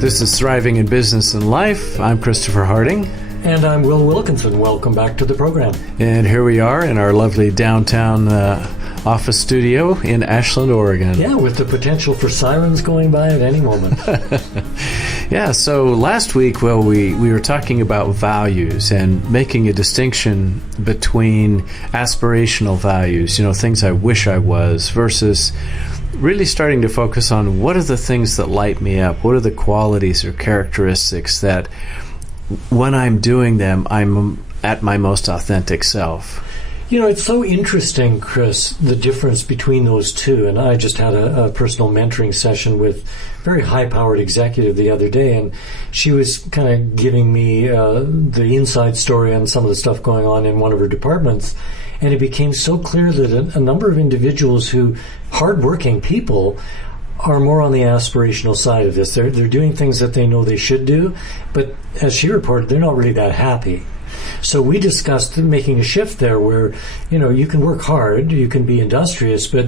This is Thriving in Business and Life. I'm Christopher Harding. And I'm Will Wilkinson. Welcome back to the program. And here we are in our lovely downtown office studio in Ashland, Oregon. Yeah, with the potential for sirens going by at any moment. Yeah, so last week, Will, we were talking about values and making a distinction between aspirational values, things I wish I was, versus really starting to focus on what are the things that light me up, what are the qualities or characteristics that when I'm doing them, I'm at my most authentic self. It's so interesting, Chris, the difference between those two. And I just had a personal mentoring session with a very high-powered executive the other day, and she was kind of giving me the inside story on some of the stuff going on in one of her departments. And it became so clear that a number of individuals who, hardworking people, are more on the aspirational side of this. They're doing things that they know they should do, but as she reported, they're not really that happy. So we discussed making a shift there where, you can work hard, you can be industrious, but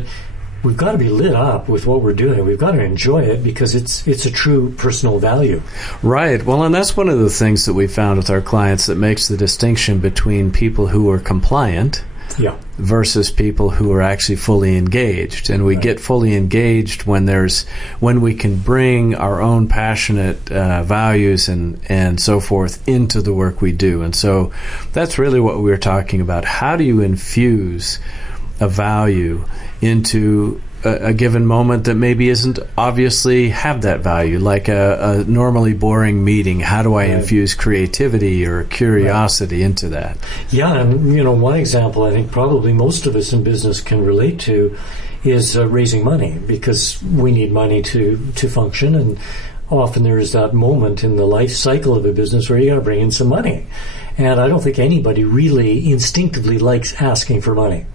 we've got to be lit up with what we're doing. We've got to enjoy it because it's a true personal value. Right. Well, and that's one of the things that we found with our clients that makes the distinction between people who are compliant versus people who are actually fully engaged. And we get fully engaged when we can bring our own passionate values and so forth into the work we do. And so that's really what we were talking about. How do you infuse a value into a given moment that maybe isn't obviously have that value, like a normally boring meeting? How do I infuse creativity or curiosity into that? Yeah, and one example I think probably most of us in business can relate to is raising money, because we need money to function, and often there is that moment in the life cycle of a business where you got to bring in some money. And I don't think anybody really instinctively likes asking for money.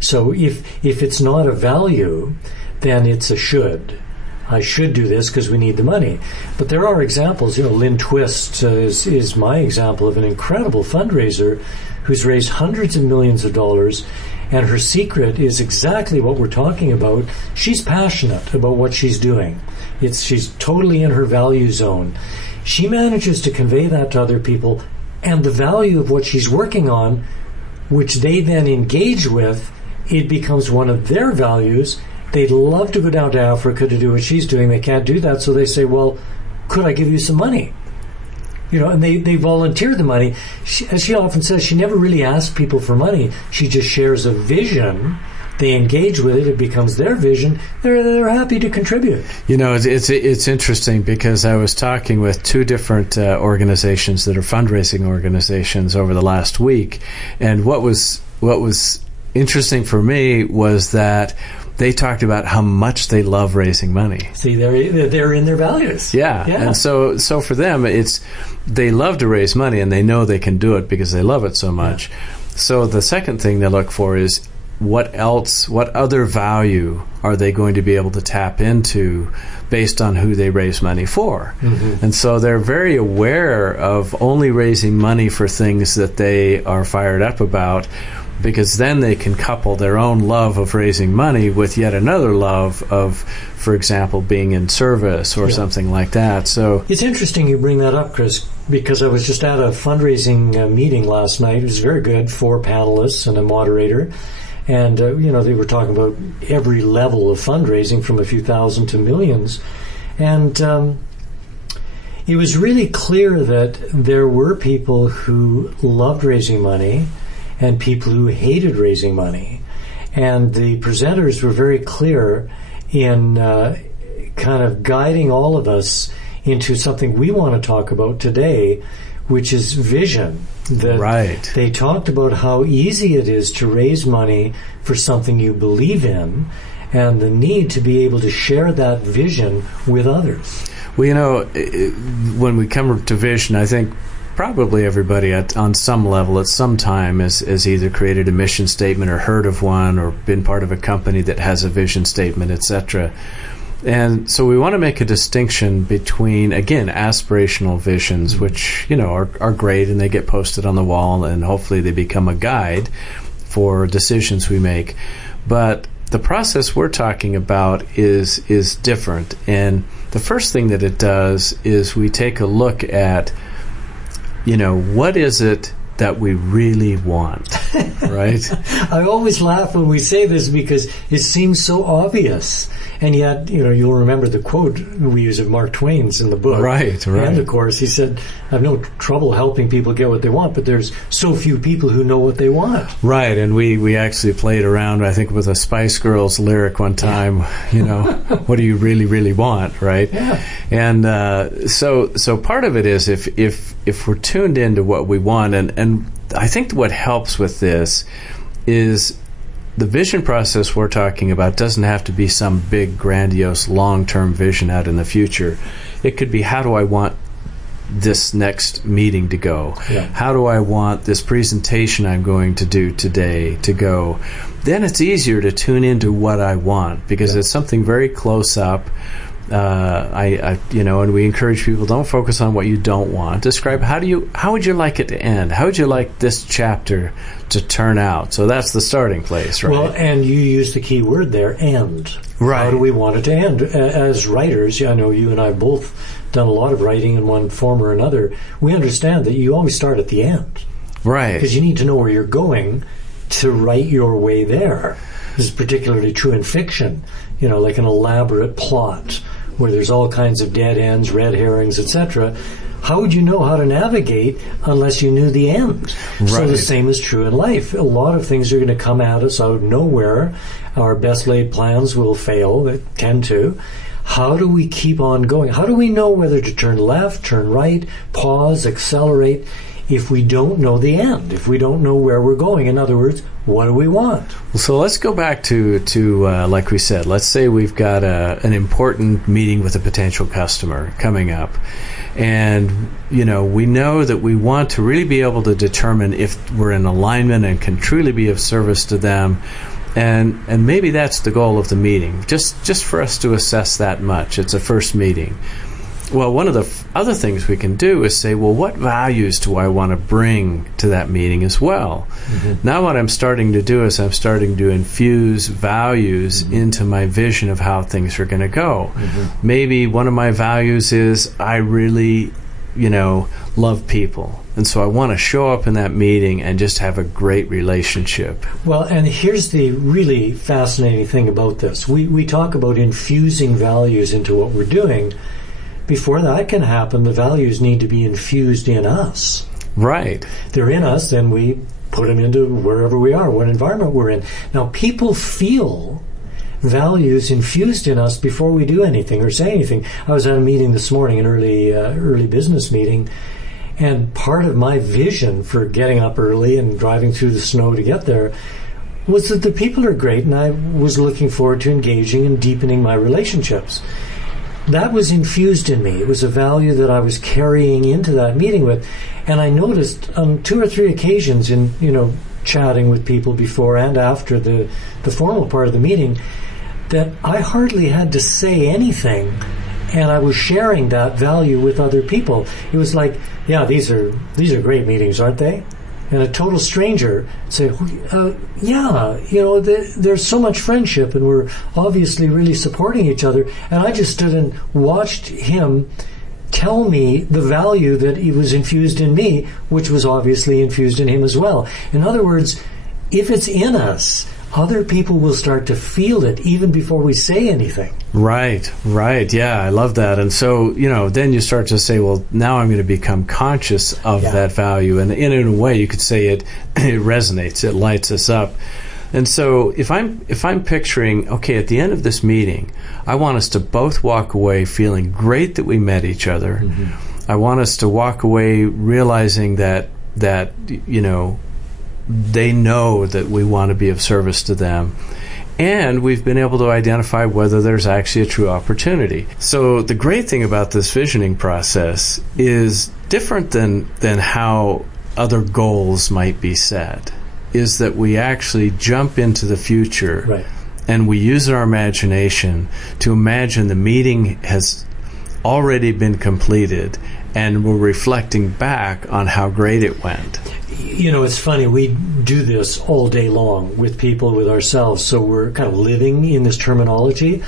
So if it's not a value, then it's a should. I should do this because we need the money. But there are examples. Lynn Twist is my example of an incredible fundraiser who's raised hundreds of millions of dollars, and her secret is exactly what we're talking about. She's passionate about what she's doing. She's totally in her value zone. She manages to convey that to other people, and the value of what she's working on, which they then engage with, it becomes one of their values. They'd love to go down to Africa to do what she's doing. They can't do that, so they say, well, could I give you some money? And they volunteer the money. As she often says, she never really asks people for money. She just shares a vision. They engage with it. It becomes their vision. They're happy to contribute. It's interesting because I was talking with two different organizations that are fundraising organizations over the last week, and what was interesting for me was that they talked about how much they love raising money. See, they're in their values. Yeah. And so for them, they love to raise money, and they know they can do it because they love it so much. Yeah. So the second thing they look for is what other value are they going to be able to tap into based on who they raise money for? Mm-hmm. And so they're very aware of only raising money for things that they are fired up about, because then they can couple their own love of raising money with yet another love of, for example, being in service or something like that. So it's interesting you bring that up, Chris, because I was just at a fundraising meeting last night. It was very good, 4 panelists and a moderator. And, they were talking about every level of fundraising from a few thousand to millions. And it was really clear that there were people who loved raising money and people who hated raising money. And the presenters were very clear in kind of guiding all of us into something we want to talk about today, which is vision. Right. They talked about how easy it is to raise money for something you believe in, and the need to be able to share that vision with others. Well, when we come to vision, I think probably everybody on some level at some time has either created a mission statement or heard of one or been part of a company that has a vision statement, etc. And so we want to make a distinction between, again, aspirational visions, which, are great and they get posted on the wall and hopefully they become a guide for decisions we make. But the process we're talking about is different. And the first thing that it does is we take a look at, what is it that we really want, right? I always laugh when we say this because it seems so obvious. And yet, you'll remember the quote we use of Mark Twain's in the book. Right. And, of course, he said, I have no trouble helping people get what they want, but there's so few people who know what they want. Right, and we actually played around, I think, with a Spice Girls lyric one time, what do you really, really want, right? Yeah. And so part of it is if we're tuned into what we want, and I think what helps with this is the vision process we're talking about doesn't have to be some big, grandiose, long-term vision out in the future. It could be, how do I want this next meeting to go? Yeah. How do I want this presentation I'm going to do today to go? Then it's easier to tune into what I want because it's something very close up. And we encourage people, don't focus on what you don't want. Describe how would you like it to end? How would you like this chapter to turn out? So that's the starting place, right? Well, and you used the key word there, end. Right. How do we want it to end? As writers, I know you and I have both done a lot of writing in one form or another. We understand that you always start at the end. Right. Because you need to know where you're going to write your way there. This is particularly true in fiction, like an elaborate plot where there's all kinds of dead ends, red herrings, etc. How would you know how to navigate unless you knew the end? Right. So the same is true in life. A lot of things are going to come at us out of nowhere. Our best laid plans will fail, they tend to. How do we keep on going? How do we know whether to turn left, turn right, pause, accelerate, if we don't know the end, if we don't know where we're going? In other words, what do we want? So let's go back to like we said, let's say we've got an important meeting with a potential customer coming up. And, we know that we want to really be able to determine if we're in alignment and can truly be of service to them. And maybe that's the goal of the meeting, just for us to assess that much. It's a first meeting. Well, one of the other things we can do is say, well, what values do I want to bring to that meeting as well? Mm-hmm. Now what I'm starting to do is I'm starting to infuse values into my vision of how things are going to go. Mm-hmm. Maybe one of my values is I really, love people. And so I want to show up in that meeting and just have a great relationship. Well, and here's the really fascinating thing about this. We talk about infusing values into what we're doing. Before that can happen, the values need to be infused in us. Right. They're in us, and we put them into wherever we are, what environment we're in. Now, people feel values infused in us before we do anything or say anything. I was at a meeting this morning, an early business meeting, and part of my vision for getting up early and driving through the snow to get there was that the people are great, and I was looking forward to engaging and deepening my relationships. That was infused in me. It was a value that I was carrying into that meeting with. And I noticed on 2 or 3 occasions in, chatting with people before and after the formal part of the meeting that I hardly had to say anything, and I was sharing that value with other people. It was like, yeah, these are great meetings, aren't they? And a total stranger say, there's so much friendship and we're obviously really supporting each other. And I just stood and watched him tell me the value that he was infused in me, which was obviously infused in him as well. In other words, if it's in us, other people will start to feel it even before we say anything. Right. Yeah, I love that. And so, then you start to say, well, now I'm going to become conscious of that value. And in a way, you could say it resonates, it lights us up. And so if I'm picturing, okay, at the end of this meeting, I want us to both walk away feeling great that we met each other. Mm-hmm. I want us to walk away realizing that they know that we want to be of service to them. And we've been able to identify whether there's actually a true opportunity. So the great thing about this visioning process is different than how other goals might be set, is that we actually jump into the future. Right. And we use our imagination to imagine the meeting has already been completed, and we're reflecting back on how great it went. You know, it's funny, we do this all day long with people, with ourselves, so we're kind of living in this terminology.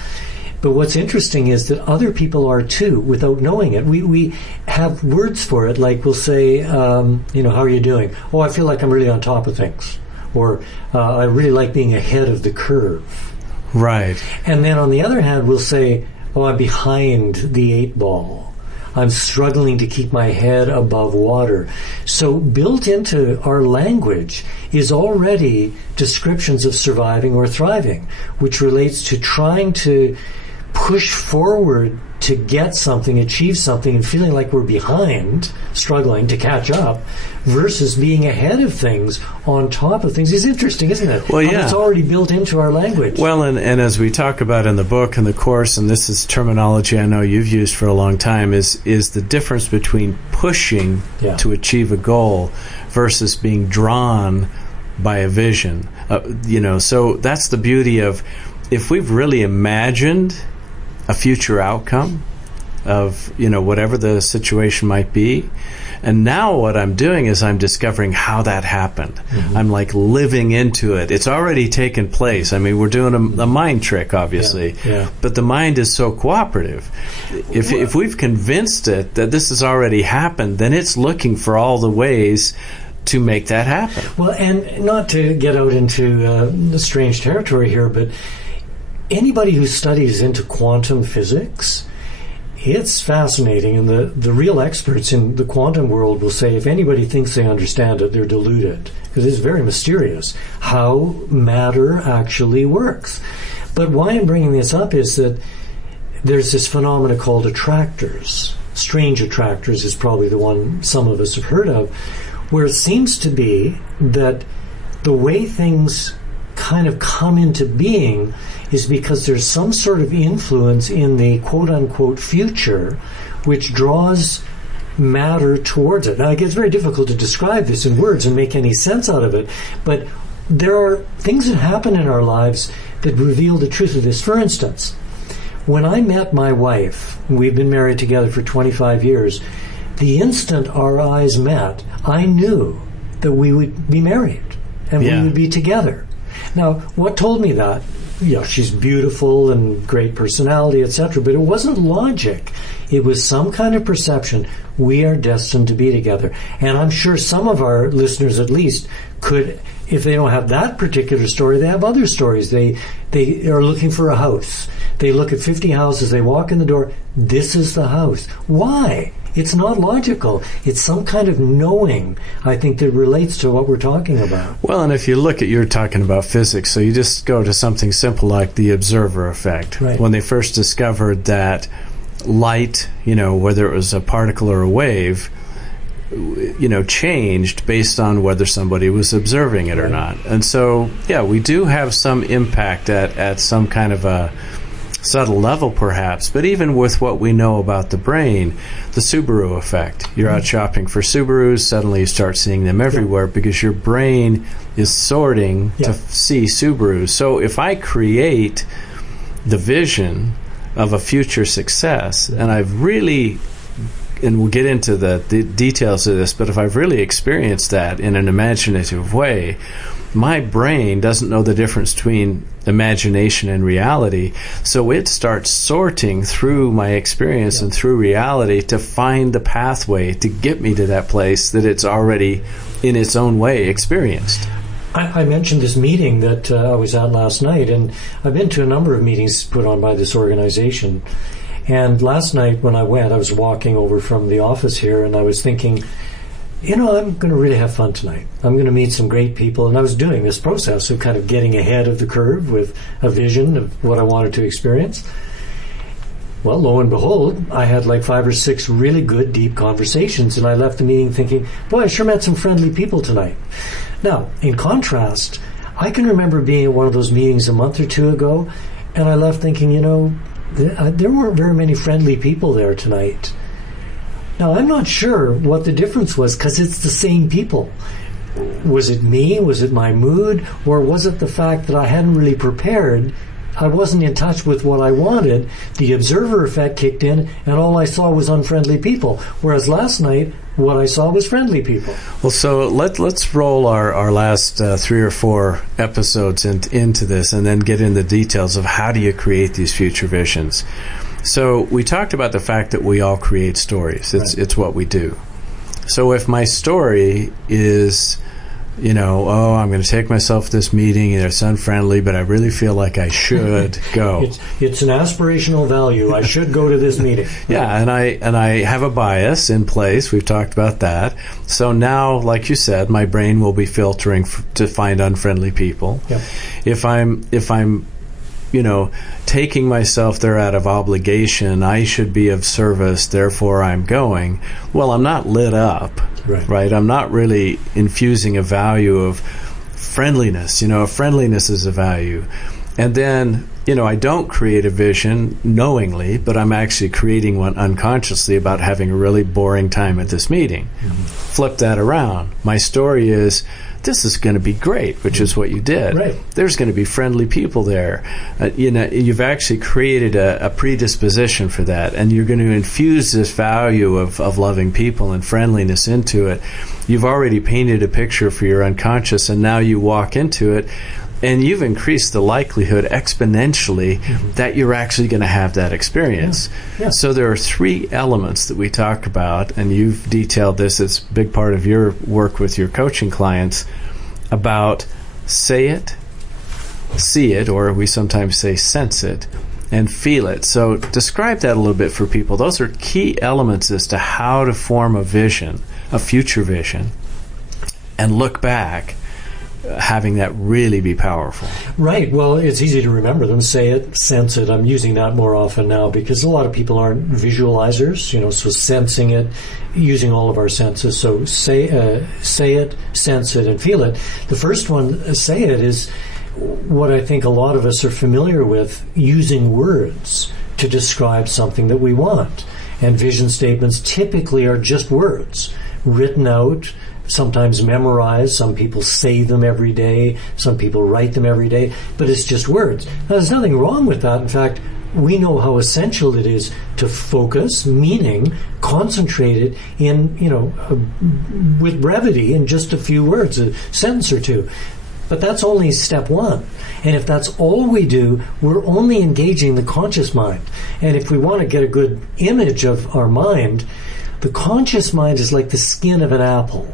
But what's interesting is that other people are too, without knowing it. We have words for it, like we'll say, how are you doing? Oh, I feel like I'm really on top of things. Or I really like being ahead of the curve. Right. And then on the other hand, we'll say, oh, I'm behind the 8 ball. I'm struggling to keep my head above water. So built into our language is already descriptions of surviving or thriving, which relates to trying to push forward to get something, achieve something, and feeling like we're behind, struggling to catch up, versus being ahead of things, on top of things. Is interesting, isn't it? Well, yeah. It's already built into our language. Well, and as we talk about in the book and the course, and this is terminology I know you've used for a long time, is the difference between pushing to achieve a goal versus being drawn by a vision. So that's the beauty of, if we've really imagined a future outcome of whatever the situation might be, and now what I'm doing is I'm discovering how that happened. Mm-hmm. I'm like living into it. It's already taken place. I mean, we're doing a mind trick, obviously, but the mind is so cooperative. If we've convinced it that this has already happened, then it's looking for all the ways to make that happen. Well, and not to get out into strange territory here, but anybody who studies into quantum physics, it's fascinating, and the real experts in the quantum world will say if anybody thinks they understand it, they're deluded, because it's very mysterious how matter actually works. But why I'm bringing this up is that there's this phenomena called attractors. Strange attractors is probably the one some of us have heard of, where it seems to be that the way things kind of come into being is because there's some sort of influence in the quote-unquote future which draws matter towards it. Now, it gets very difficult to describe this in words and make any sense out of it, but there are things that happen in our lives that reveal the truth of this. For instance, when I met my wife, we've been married together for 25 years, the instant our eyes met, I knew that we would be married and we would be together. Now, what told me that? She's beautiful and great personality, etc., but it wasn't logic. It was some kind of perception. We are destined to be together. And I'm sure some of our listeners, at least, could, if they don't have that particular story, they have other stories. They are looking for a house. They look at 50 houses. They walk in the door. This is the house. Why? It's not logical. It's some kind of knowing, I think, that relates to what we're talking about. Well, and if you look at, you're talking about physics, so you just go to something simple like the observer effect. Right. When they first discovered that light, whether it was a particle or a wave, changed based on whether somebody was observing it or not. And so, we do have some impact at some kind of a subtle level, perhaps, but even with what we know about the brain, the Subaru effect. You're out shopping for Subarus, suddenly you start seeing them everywhere because your brain is sorting to see Subarus. So if I create the vision of a future success, and I've really, and we'll get into the details of this, but if I've really experienced that in an imaginative way, my brain doesn't know the difference between imagination and reality, so it starts sorting through my experience and through reality to find the pathway to get me to that place that it's already, in its own way, experienced. I mentioned this meeting that I was at last night, and I've been to a number of meetings put on by this organization. And last night when I went, I was walking over from the office here, and I was thinking, I'm going to really have fun tonight. I'm going to meet some great people. And I was doing this process of kind of getting ahead of the curve with a vision of what I wanted to experience. Well, lo and behold, I had like 5 or 6 really good, deep conversations, and I left the meeting thinking, boy, I sure met some friendly people tonight. Now, in contrast, I can remember being at one of those meetings a month or 2 ago, and I left thinking, there weren't very many friendly people there tonight. Now, I'm not sure what the difference was, because it's the same people. Was it me? Was it my mood? Or was it the fact that I hadn't really prepared I wasn't in touch with what I wanted. The observer effect kicked in, and all I saw was unfriendly people. Whereas last night, what I saw was friendly people. Well, so let's roll our last 3 or 4 episodes into this, and then get into the details of how do you create these future visions. So we talked about the fact that we all create stories. It's what we do. So if my story is, I'm going to take myself to this meeting and it's unfriendly, but I really feel like I should go. It's an aspirational value. I should go to this meeting. Yeah, and I have a bias in place. We've talked about that. So now, like you said, my brain will be filtering to find unfriendly people. Yep. If I'm taking myself there out of obligation, I should be of service, therefore I'm going. Well, I'm not lit up, right? I'm not really infusing a value of friendliness. Friendliness is a value. And then, I don't create a vision knowingly, but I'm actually creating one unconsciously about having a really boring time at this meeting. Mm-hmm. Flip that around. My story is, this is going to be great, which is what you did. Right. There's going to be friendly people there. You've actually created a predisposition for that, and you're going to infuse this value of loving people and friendliness into it. You've already painted a picture for your unconscious, and now you walk into it, and you've increased the likelihood exponentially that you're actually going to have that experience. Yeah. So there are 3 elements that we talk about, and you've detailed this. It's a big part of your work with your coaching clients about say it, see it, or we sometimes say sense it, and feel it. So describe that a little bit for people. Those are key elements as to how to form a vision, a future vision, and look back, having that really be powerful. Right. Well, it's easy to remember them. Say it, sense it. I'm using that more often now because a lot of people aren't visualizers, so sensing it, using all of our senses. So say it, sense it, and feel it. The first one, say it, is what I think a lot of us are familiar with, using words to describe something that we want. And vision statements typically are just words written out, sometimes memorized. Some people say them every day. Some people write them every day. But it's just words. Now, there's nothing wrong with that. In fact, we know how essential it is to focus, meaning concentrated in, with brevity in just a few words, a sentence or two. But that's only step 1. And if that's all we do, we're only engaging the conscious mind. And if we want to get a good image of our mind, the conscious mind is like the skin of an apple.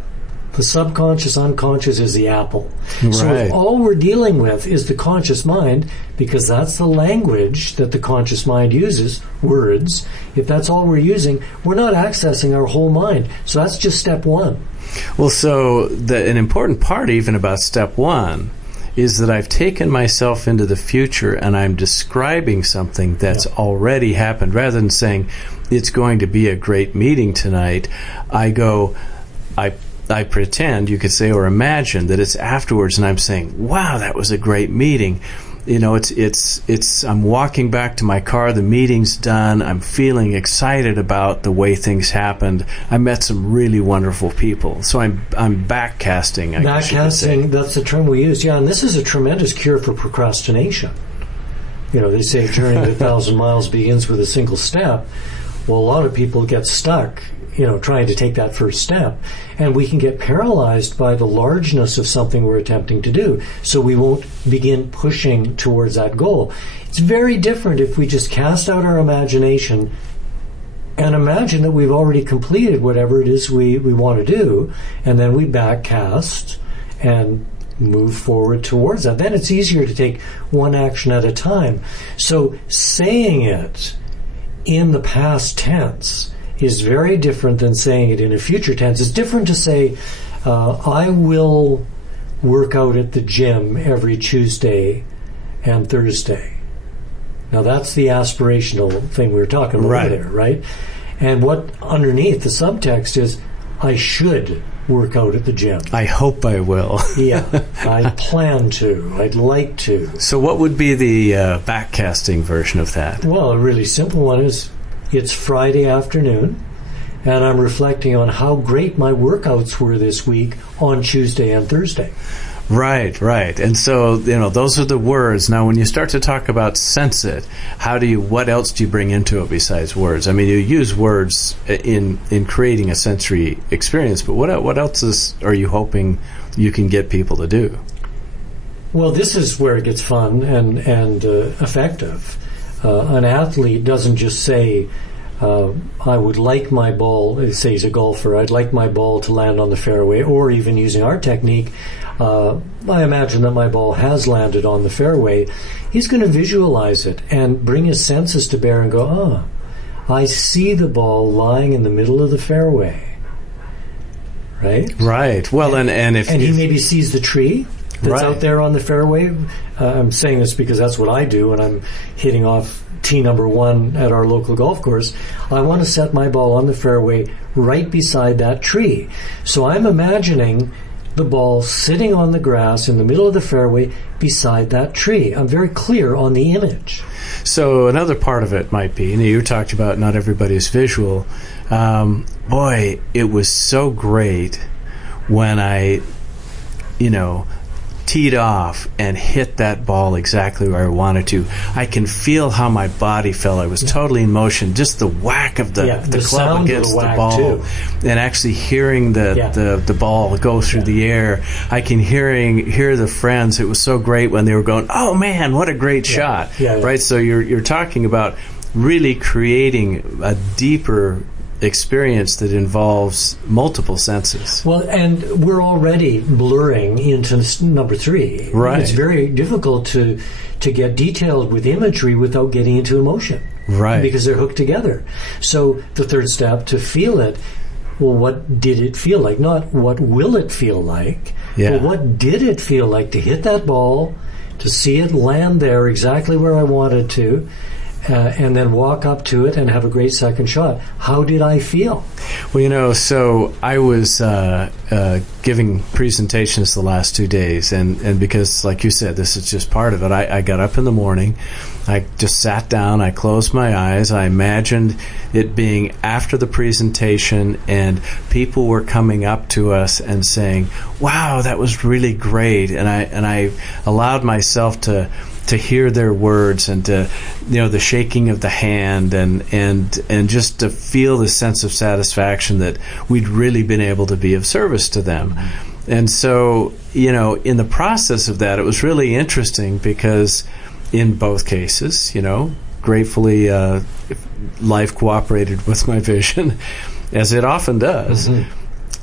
The subconscious, unconscious is the apple. Right. So if all we're dealing with is the conscious mind, because that's the language that the conscious mind uses, words, if that's all we're using, we're not accessing our whole mind. So that's just step 1. Well, so an important part even about step 1 is that I've taken myself into the future and I'm describing something that's already happened. Rather than saying, it's going to be a great meeting tonight, I pretend, you could say, or imagine that it's afterwards, and I'm saying, wow, that was a great meeting. I'm walking back to my car, the meeting's done, I'm feeling excited about the way things happened. I met some really wonderful people. So I'm backcasting. Backcasting, that's the term we use. Yeah, and this is a tremendous cure for procrastination. They say a journey of 1,000 miles begins with a single step. Well, a lot of people get stuck trying to take that first step. And we can get paralyzed by the largeness of something we're attempting to do. So we won't begin pushing towards that goal. It's very different if we just cast out our imagination and imagine that we've already completed whatever it is we want to do, and then we backcast and move forward towards that. Then it's easier to take one action at a time. So saying it in the past tense is very different than saying it in a future tense. It's different to say, I will work out at the gym every Tuesday and Thursday. Now that's the aspirational thing we were talking about there, right? And what underneath the subtext is, I should work out at the gym. I hope I will. Yeah, I plan to. I'd like to. So what would be the backcasting version of that? Well, a really simple one is, it's Friday afternoon, and I'm reflecting on how great my workouts were this week on Tuesday and Thursday. Right. And so, those are the words. Now, when you start to talk about sense it, what else do you bring into it besides words? I mean, you use words in creating a sensory experience, but what else are you hoping you can get people to do? Well, this is where it gets fun and effective. An athlete doesn't just say, I would like my ball, say he's a golfer, I'd like my ball to land on the fairway, or even using our technique, I imagine that my ball has landed on the fairway. He's going to visualize it and bring his senses to bear and go, I see the ball lying in the middle of the fairway. Right? Well, and he maybe sees the tree that's out there on the fairway. I'm saying this because that's what I do when I'm hitting off tee number 1 at our local golf course. I want to set my ball on the fairway right beside that tree. So I'm imagining the ball sitting on the grass in the middle of the fairway beside that tree. I'm very clear on the image. So another part of it might be, you talked about not everybody's visual. Boy, it was so great when I, teed off and hit that ball exactly where I wanted to. I can feel how my body felt. I was totally in motion. Just the whack of the club against the ball, too. And actually hearing the ball go through the air. I can hear the friends. It was so great when they were going, "Oh man, what a great shot!" Right. So you're talking about really creating a deeper experience that involves multiple senses. Well, and we're already blurring into number 3. Right. It's very difficult to get detailed with imagery without getting into emotion. Right. Because they're hooked together. So the third step, to feel it, well, what did it feel like? Not what will it feel like, but what did it feel like to hit that ball, to see it land there exactly where I wanted to, and then walk up to it and have a great second shot. How did I feel? Well, so I was giving presentations the last 2 days, and because, like you said, this is just part of it, I got up in the morning, I just sat down, I closed my eyes, I imagined it being after the presentation, and people were coming up to us and saying, "Wow, that was really great," and I allowed myself to hear their words and to, the shaking of the hand and just to feel the sense of satisfaction that we'd really been able to be of service to them. And so, in the process of that, it was really interesting because in both cases, gratefully life cooperated with my vision, as it often does. Mm-hmm.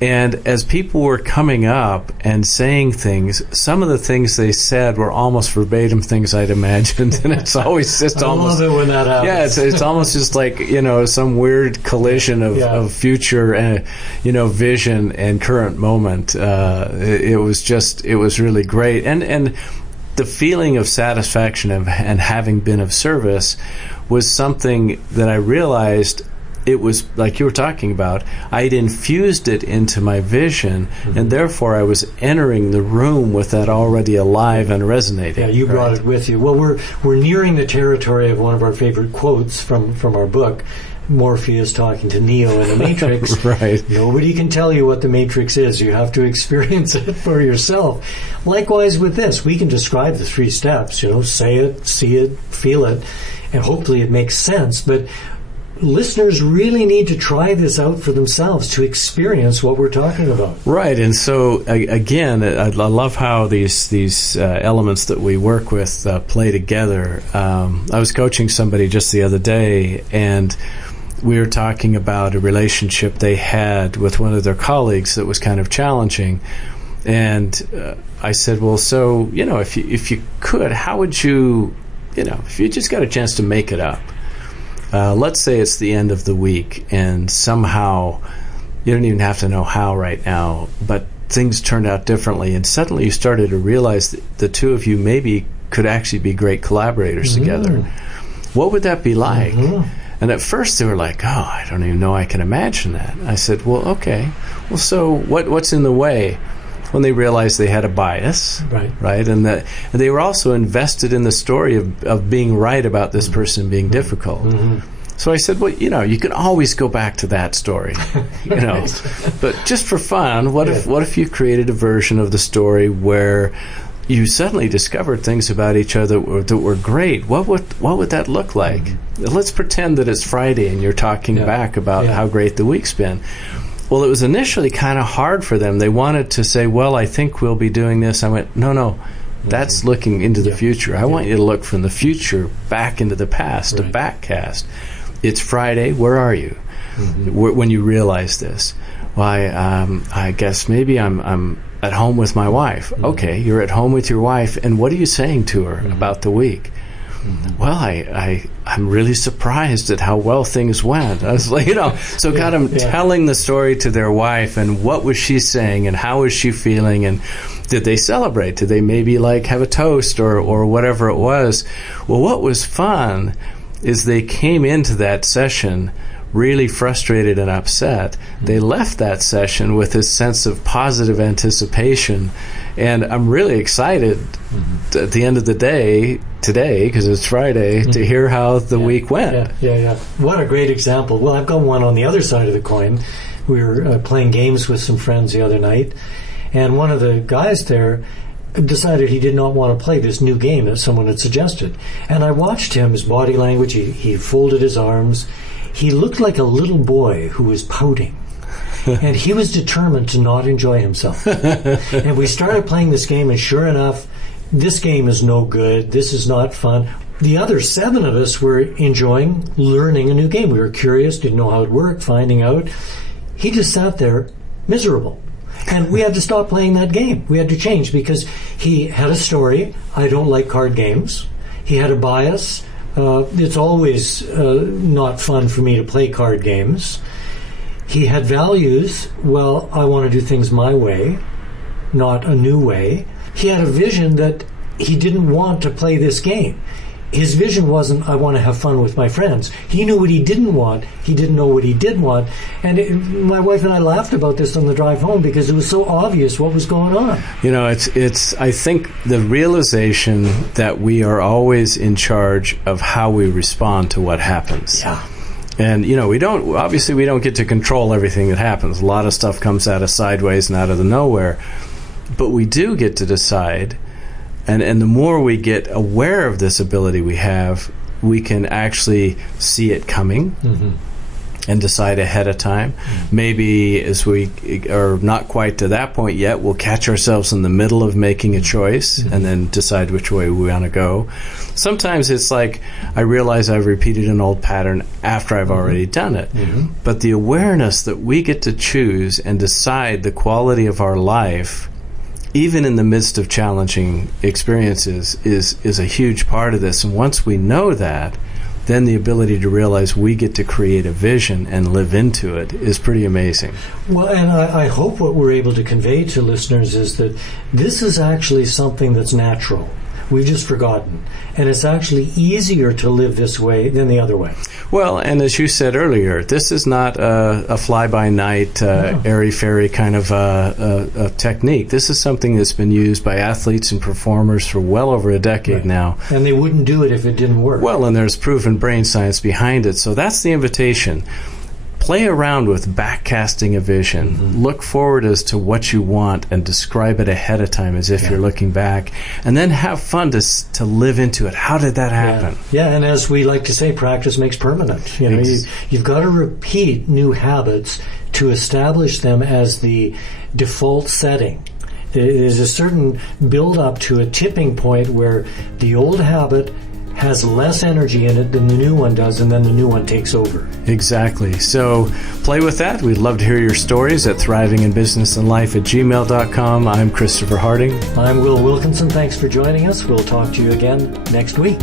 And as people were coming up and saying things, some of the things they said were almost verbatim things I'd imagined, and it's always just almost. I love it when that happens. Yeah, it's almost just like some weird collision of future, vision and current moment. It was really great, and the feeling of satisfaction and having been of service was something that I realized. It was like you were talking about. I'd infused it into my vision, and therefore I was entering the room with that already alive and resonating. Yeah, you brought it with you. Well, we're nearing the territory of one of our favorite quotes from our book. Morpheus talking to Neo in the Matrix. Right. Nobody can tell you what the Matrix is. You have to experience it for yourself. Likewise with this, we can describe the 3 steps. Say it, see it, feel it, and hopefully it makes sense. But listeners really need to try this out for themselves to experience what we're talking about. Right, and so again, I love how these elements that we work with play together. I was coaching somebody just the other day, and we were talking about a relationship they had with one of their colleagues that was kind of challenging. And I said, well, so, if you could, how would you, if you just got a chance to make it up, let's say it's the end of the week and somehow you don't even have to know how right now, but things turned out differently, and suddenly you started to realize that the two of you maybe could actually be great collaborators together. What would that be like? And at first they were like, oh, I don't even know I can imagine that. I said, well, okay. Well, so what's in the way? When they realized they had a bias, right, and they were also invested in the story of being right about this person being difficult. So I said, well, you can always go back to that story, but just for fun, what if you created a version of the story where you suddenly discovered things about each other that were great? What would that look like? Let's pretend that it's Friday and you're talking back about how great the week's been. Well, it was initially kind of hard for them. They wanted to say, well, I think we'll be doing this. I went, no. That's looking into the future. I want you to look from the future back into the past, a backcast. It's Friday. Where are you when you realize this? Why, I guess maybe I'm at home with my wife. Okay, you're at home with your wife, and what are you saying to her about the week? Well, I'm really surprised at how well things went. I was like, so got them telling the story to their wife, and what was she saying, and how was she feeling, and did they celebrate? Did they maybe have a toast or whatever it was? Well, what was fun is they came into that session really frustrated and upset. They left that session with this sense of positive anticipation. And I'm really excited at the end of the day today, because it's Friday, to hear how the week went. Yeah. What a great example. Well, I've got one on the other side of the coin. We were playing games with some friends the other night, and one of the guys there decided he did not want to play this new game that someone had suggested. And I watched him, his body language, he folded his arms. He looked like a little boy who was pouting. And he was determined to not enjoy himself. And we started playing this game, and sure enough, this game is no good. This is not fun. The other 7 of us were enjoying learning a new game. We were curious, didn't know how it worked, finding out. He just sat there miserable. And we had to stop playing that game. We had to change because he had a story. I don't like card games. He had a bias. It's always not fun for me to play card games. He had values. Well, I want to do things my way, not a new way. He had a vision that he didn't want to play this game. His vision wasn't, I want to have fun with my friends. He knew what he didn't want. He didn't know what he did want. And my wife and I laughed about this on the drive home because it was so obvious what was going on. It's I think the realization that we are always in charge of how we respond to what happens. Yeah. And, we don't get to control everything that happens. A lot of stuff comes out of sideways and out of the nowhere. But we do get to decide. And the more we get aware of this ability we have, we can actually see it coming and decide ahead of time. Maybe as we are not quite to that point yet, we'll catch ourselves in the middle of making a choice and then decide which way we want to go. Sometimes it's like I realize I've repeated an old pattern after I've already done it. But the awareness that we get to choose and decide the quality of our life, even in the midst of challenging experiences, is a huge part of this. And once we know that, then the ability to realize we get to create a vision and live into it is pretty amazing. Well, and I hope what we're able to convey to listeners is that this is actually something that's natural. We've just forgotten. And it's actually easier to live this way than the other way. Well, and as you said earlier, this is not a fly-by-night, airy-fairy kind of a technique. This is something that's been used by athletes and performers for well over a decade now. And they wouldn't do it if it didn't work. Well, and there's proven brain science behind it. So that's the invitation. Play around with backcasting a vision. Look forward as to what you want and describe it ahead of time as if you're looking back. And then have fun to live into it. How did that happen? Yeah, and as we like to say, practice makes permanent. You've got to repeat new habits to establish them as the default setting. There's a certain build-up to a tipping point where the old habit has less energy in it than the new one does, and then the new one takes over. Exactly. So play with that. We'd love to hear your stories at thrivinginbusinessandlife@gmail.com. I'm Christopher Harding. I'm Will Wilkinson. Thanks for joining us. We'll talk to you again next week.